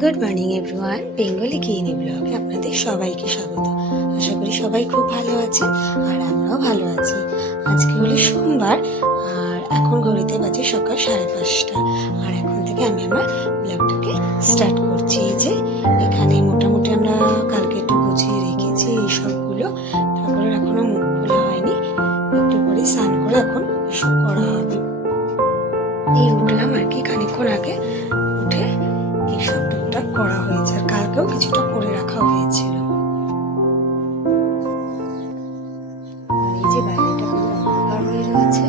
Good morning everyone, Bengali গৃহিণী ব্লগে আপনাদের সবাইকে স্বাগত। আশা করি সবাই খুব ভালো আছেন আর আমরাও ভালো আছি। আজকে হলো সোমবার আর এখন ঘড়িতে বাজে সকাল 5:30। আর এখন থেকে আমি আমার ব্লগটাকে স্টার্ট করছি। এই যে এখানে মোটামুটি আমরা কালকে একটু গুছিয়ে রেখেছি এই সবগুলো। ঠাকুরের এখনো মুখ খোলা হয়নি, একটু পরে স্নান করে এখন এসব করা হবে। এই উঠলাম আর কি খানিকক্ষণ আগে, উঠে এইসব টুকটাক করা হয়েছে আর কালকেও কিছুটা করে রাখা হয়েছিল। আর এই যে বাইরেটা পুরো অন্ধকার হয়ে রয়েছে।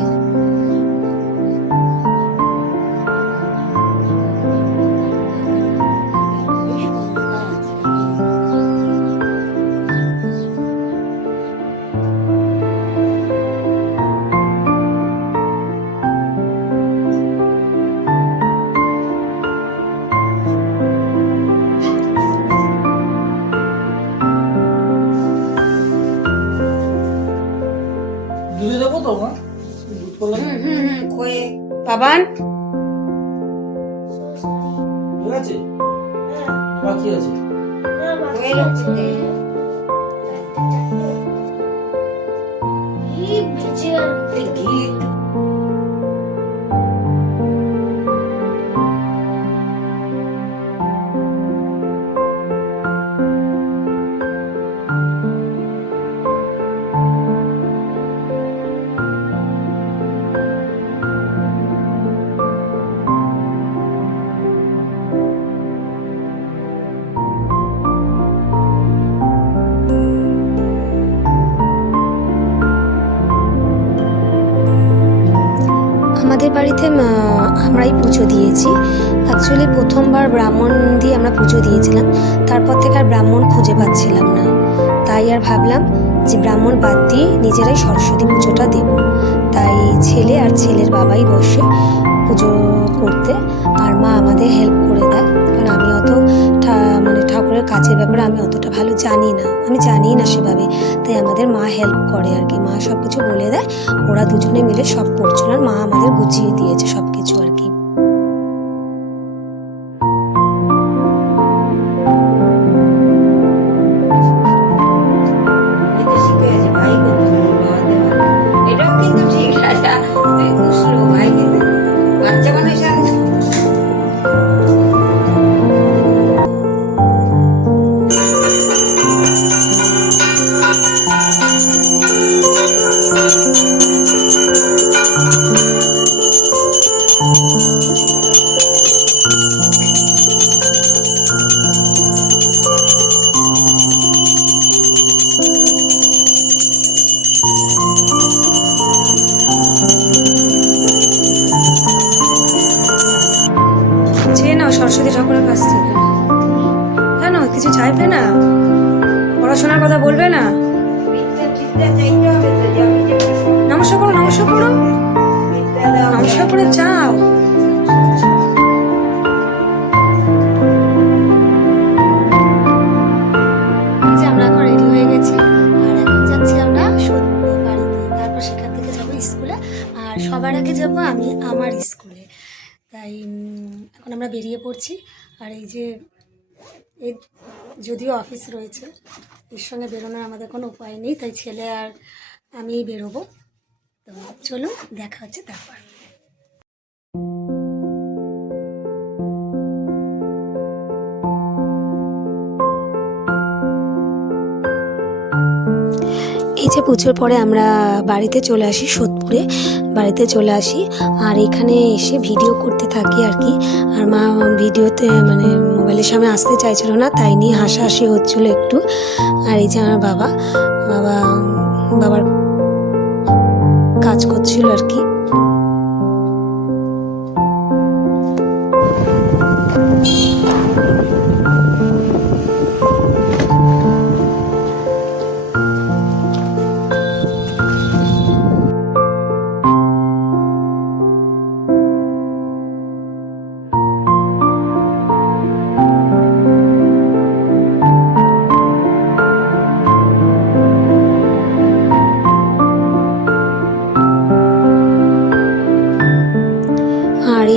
বাবান আছে বাকি আছে আমাদের বাড়িতে আমরাই পুজো দিয়েছি। অ্যাকচুয়ালি প্রথমবার ব্রাহ্মণ দিয়ে আমরা পুজো দিয়েছিলাম, তারপর থেকে আর ব্রাহ্মণ খুঁজে পাচ্ছিলাম না। তাই আর ভাবলাম যে ব্রাহ্মণ বাদ দিয়ে নিজেরাই সরস্বতী পুজোটা দেব। তাই ছেলে আর ছেলের বাবাই বসে পুজো করতে, আর মা আমাদের হেল্প করে দেয়। কারণ আমি অত ঠাকুরের কাজের ব্যাপারে আমি অতটা ভালো জানি না সেভাবে। তাই আমাদের মা হেল্প করে আর কি, মা সব কিছু বলে দেয়, ওরা দুজনে মিলে সব করছিল আর মা আমাদের গুছিয়ে দিয়েছে সব কিছু আর কি। সরস্বতী ঠাকুরের কাছ থেকে কেন কিছু চাইবে না? পড়াশোনার কথা বলবে না? নমস্কার করো, নমস্কার করে যাও। আমরা এখন রেডি হয়ে গেছি আর এখন যাচ্ছি আমরা সোদপুর বাড়িতে, তারপর সেখান থেকে যাবো স্কুলে। আর সবার আগে যাবো আমি আমার স্কুলে। তাই এখন আমরা বেরিয়ে পড়ছি। আর এই যে যদিও অফিস রয়েছে, এর সঙ্গে বেরোনোর আমাদের কোনো উপায় নেই, তাই ছেলে আর আমিই বেরোবো। তো চলুন দেখা হচ্ছে তারপর। এই যে পুজোর পরে আমরা বাড়িতে চলে আসি, সোদপুরে বাড়িতে চলে আসি। আর এখানে এসে ভিডিও করতে থাকি আর কি। আর মা ভিডিওতে মোবাইলের সামনে আসতে চাইছিল না, তাই নিয়ে হাসাহাসি হচ্ছিল একটু। আর এই যে আমার বাবার কাজ করছিল আর কি।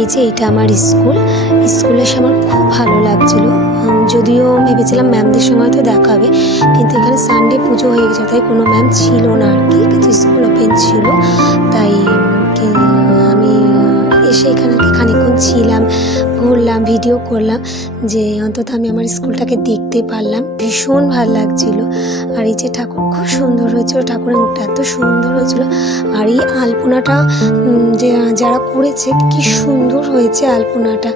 এই যে এটা আমার স্কুল। স্কুলে এসে আমার খুব ভালো লাগছিল। যদিও ভেবেছিলাম ম্যামদের সঙ্গে হয়তো দেখা হবে, কিন্তু এখানে সানডে পুজো হয়ে গেছে, তাই কোনো ম্যাম ছিল না আর কি, কিন্তু স্কুল ওপেন ছিল। তাই আমি এসে এখানে খানিকক্ষণ ছিলাম, ঘুরলাম, ভিডিও করলাম, যে অন্তত আমি আমার স্কুলটাকে দেখতে পারলাম। ভীষণ ভালো লাগছিল। আর এই যে ঠাকুর খুব সুন্দর হয়েছিল, ঠাকুরের মুখটা এত সুন্দর হয়েছিল। আর এই আলপনাটা যে যারা করেছে কি সুন্দর হয়েছে আলপনাটা,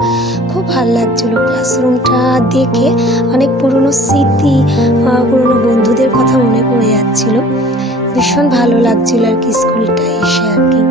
খুব ভালো লাগছিল। ক্লাসরুমটা দেখে অনেক পুরনো স্মৃতি, পুরনো বন্ধুদের কথা মনে পড়ে যাচ্ছিল। ভীষণ ভালো লাগছিল আর কি স্কুলটা এসে আর কি।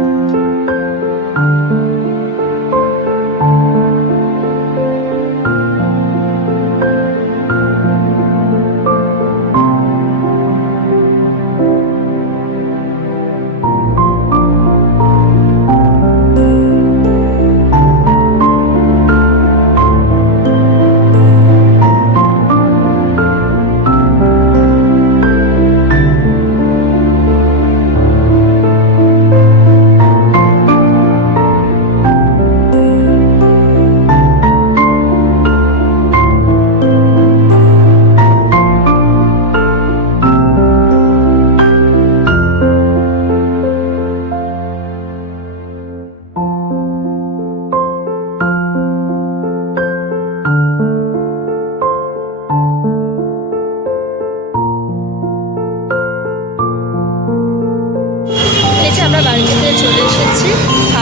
এই যে আমরা বাড়ি থেকে চলে এসেছি,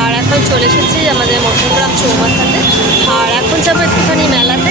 আর এখন চলে এসেছি আমাদের মধ্যমগ্রাম চৌমাথাতে। আর এখন যাবো একটুখানি মেলাতে।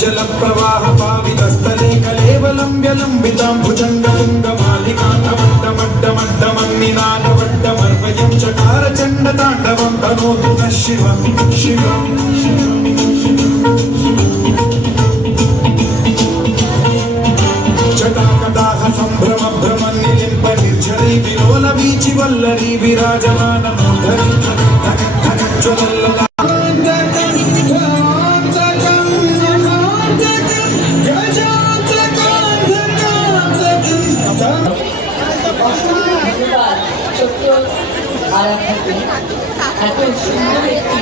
जलप्रवाहपावितस्थले कलेवलम्ब्यलम्बितां भुजङ्गतुङ्गमालिकान्तमड्डमड्डमड्डमन्निनादवड्डमर्वयं चकारचण्डताण्डवं तनोतु नः शिवं शिवं जटाकदाह सम्भ्रमभ्रमन्निलिम्पनिर्झरी विलोलवीचिवल्लरी विराजमानमूर्धनि ज्वलल्लला এত সুন্দর একটি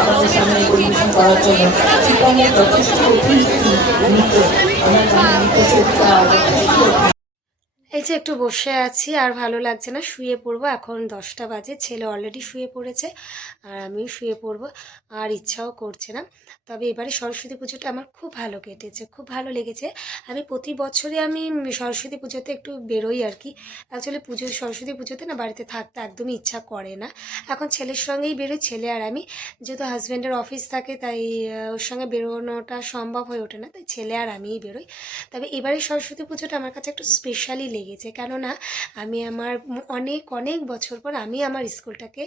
আমাদের সামনে পরিবেশন করার জন্য সেখানে যথেষ্ট অতিরিক্তি নৃত্য আমরা জানি নৃত্য এই যে একটু বসে আছি, আর ভালো লাগছে না, শুয়ে পড়বো। এখন 10টা বাজে, ছেলে অলরেডি শুয়ে পড়েছে আর আমি শুয়ে পড়বো, আর ইচ্ছাও করছে না। তবে এবারে সরস্বতী পুজোটা আমার খুব ভালো কেটেছে, খুব ভালো লেগেছে। আমি প্রতি বছরই আমি সরস্বতী পুজোতে একটু বেরোই আর কি। অ্যাকচুয়ালি সরস্বতী পুজোতে না বাড়িতে থাকতে একদমই ইচ্ছা করে না। এখন ছেলের সঙ্গেই বেরোই, ছেলে আর আমি, যেহেতু হাজব্যান্ডের অফিস থাকে তাই ওর সঙ্গে বেরোনোটা সম্ভব হয়ে ওঠে না, তাই ছেলে আর আমিই বেরোই। তবে এবারে সরস্বতী পুজোটা আমার কাছে একটু স্পেশালি লেগেছে, কেননা আমি আমার অনেক অনেক বছর পর আমি আমার স্কুলটাকে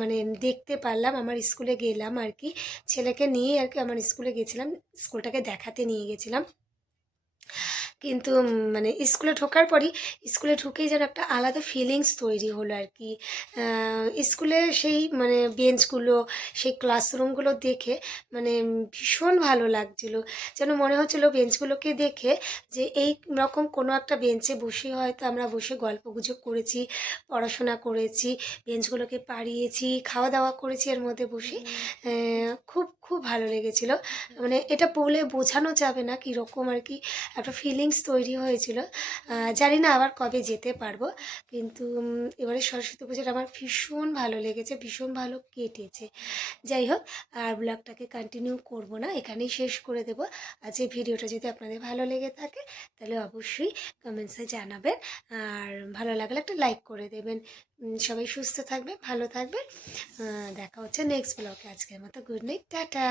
মানে দেখতে পারলাম। আমার স্কুলে গেলাম আর কি, ছেলেকে নিয়ে আর কি আমার স্কুলে গেছিলাম, স্কুলটাকে দেখাতে নিয়ে গেছিলাম। কিন্তু মানে স্কুলে ঢোকার পরই, স্কুলে ঢুকেই যেন একটা আলাদা ফিলিংস তৈরি হলো আর কি। স্কুলে সেই মানে বেঞ্চগুলো, সেই ক্লাসরুমগুলো দেখে মানে ভীষণ ভালো লাগছিল। যেন মনে হচ্ছিলো বেঞ্চগুলোকে দেখে যে এই রকম কোনো একটা বেঞ্চে বসে হয়তো আমরা বসে গল্পগুজব করেছি, পড়াশোনা করেছি, বেঞ্চগুলোকে পাড়িয়েছি, খাওয়া দাওয়া করেছি এর মধ্যে বসে। খুব খুব ভালো লেগেছিলো। মানে এটা বলে বোঝানো যাবে না কীরকম আর কি একটা ফিলিংস ফিলিংস তৈরি হয়েছিল। জানি না আবার কবে যেতে পারবো, কিন্তু এবারে সরস্বতী পুজোটা আমার ভীষণ ভালো লেগেছে, ভীষণ ভালো কেটেছে। যাই হোক, আর ব্লগটাকে কন্টিনিউ করব না, এখানেই শেষ করে দেবো। আজ এই ভিডিওটা যদি আপনাদের ভালো লেগে থাকে তাহলে অবশ্যই কমেন্টসে জানাবেন, আর ভালো লাগলে একটা লাইক করে দেবেন। সবাই সুস্থ থাকবে, ভালো থাকবে। দেখা হচ্ছে নেক্সট ব্লগে। আজকের মতো গুড নাইট, টাটা।